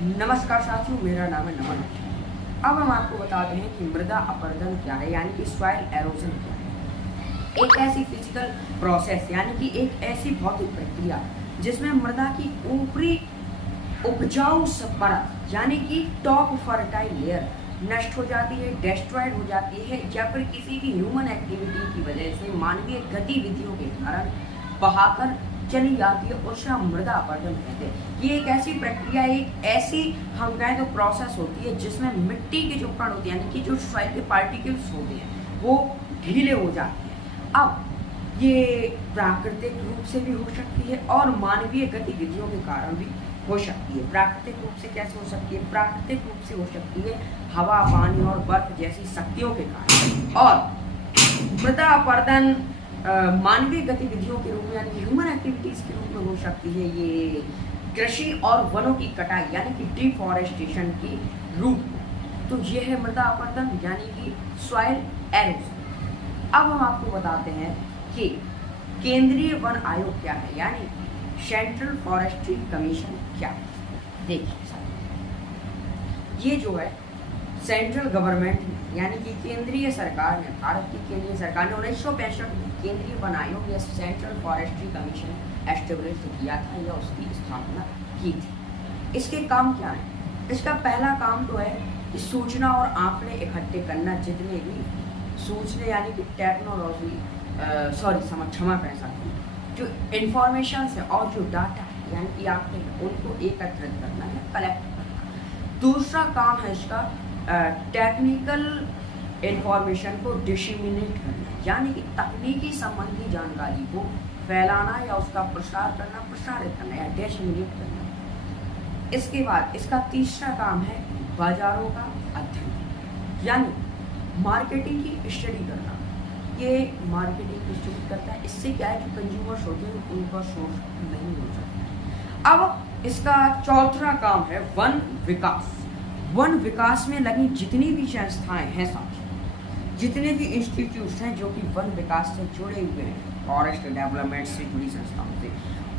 नमस्कार साथियों, मेरा नाम है नमन। अब हम आपको बताते हैं कि मृदा अपरदन क्या है, यानी कि सॉइल एरोजन क्या है। एक ऐसी फिजिकल प्रोसेस यानी कि एक ऐसी भौतिक प्रक्रिया जिसमें मृदा की ऊपरी उपजाऊ परत यानी कि टॉप फर्टाइल लेयर नष्ट हो जाती है, डिस्ट्रॉयड हो जाती है, या फिर किसी भी ह्यूमन एक्टिविटी की वजह से मानवीय गतिविधियों के कारण बहाकर चली जाती है। उसे हम मृदा अपरदन कहते हैं। ये एक ऐसी प्रक्रिया, एक ऐसी हम कहें तो प्रोसेस होती है जिसमें मिट्टी के जो कण होते हैं यानी कि जो सॉइल के पार्टिकल्स होते हैं वो ढीले हो जाते हैं। अब ये प्राकृतिक रूप से भी हो सकती है और मानवीय गतिविधियों के कारण भी हो सकती है। प्राकृतिक रूप से कैसे हो सकती है? प्राकृतिक रूप से हो सकती है हवा, पानी और बर्फ जैसी शक्तियों के कारण। और मृदा अपरदन मानवीय गतिविधियों के रूप में यानी कि ह्यूमन एक्टिविटीज के रूप में हो सकती है। ये कृषि और वनों की कटाई यानी कि डिफॉरेस्टेशन की रूप में। तो ये है मृदा अपरदन यानी कि सॉइल एरोजन। अब हम आपको बताते हैं कि केंद्रीय वन आयोग क्या है, यानी सेंट्रल फॉरेस्ट्री कमीशन क्या है। देखिए ये जो है सेंट्रल गवर्नमेंट यानी कि केंद्रीय सरकार ने, भारत की केंद्रीय सरकार ने 1965 में केंद्रीय वन आयोग या सेंट्रल फॉरेस्ट्री कमीशन एस्टेब्लिश किया था या उसकी स्थापना की थी। इसके काम क्या है? इसका पहला काम तो है कि सूचना और आंकड़े इकट्ठे करना। जितने भी सूचना यानी कि टेक्नोलॉजी क्षमा कर सकती जो इंफॉर्मेशन है और जो डाटा यानी कि आंकड़े उनको एकत्रित करना है, कलेक्ट करना। दूसरा काम है इसका टेक्निकल इंफॉर्मेशन को डिसिमिनेट करना यानी कि तकनीकी संबंधी जानकारी को फैलाना या उसका प्रसार करना, प्रसारित करना या डिसिमिनेट करना। इसके बाद इसका तीसरा काम है बाजारों का अध्ययन यानी मार्केटिंग की स्टडी करना। ये मार्केटिंग की स्टडी करता है। इससे क्या है, जो कंज्यूमर्स होते हैं उनका सोर्स नहीं हो सकता। अब इसका चौथा काम है वन विकास। वन विकास में लगी जितनी भी संस्थाएं हैं साथ, जितने भी इंस्टीट्यूट्स हैं जो कि वन विकास से जुड़े हुए हैं, फॉरेस्ट डेवलपमेंट से जुड़ी संस्थाओं से,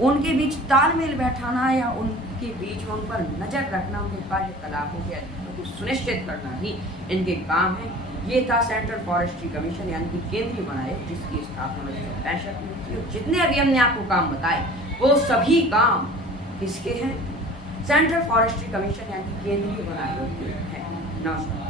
उनके बीच तालमेल बैठाना या उनके बीच उन पर नजर रखना, उनके कार्यकलापों के को सुनिश्चित करना ही इनके काम है। ये था सेंट्रल फॉरेस्ट्री कमीशन यानी कि केंद्रीय वन आयोग, जिसकी स्थापना 1965 में हुई। जितने अभी हमने आपको काम बताए वो सभी काम किसके हैं? सेंट्रल फॉरेस्ट्री कमीशन यानी केंद्रीय वन आयोग के हैं। नमस्कार।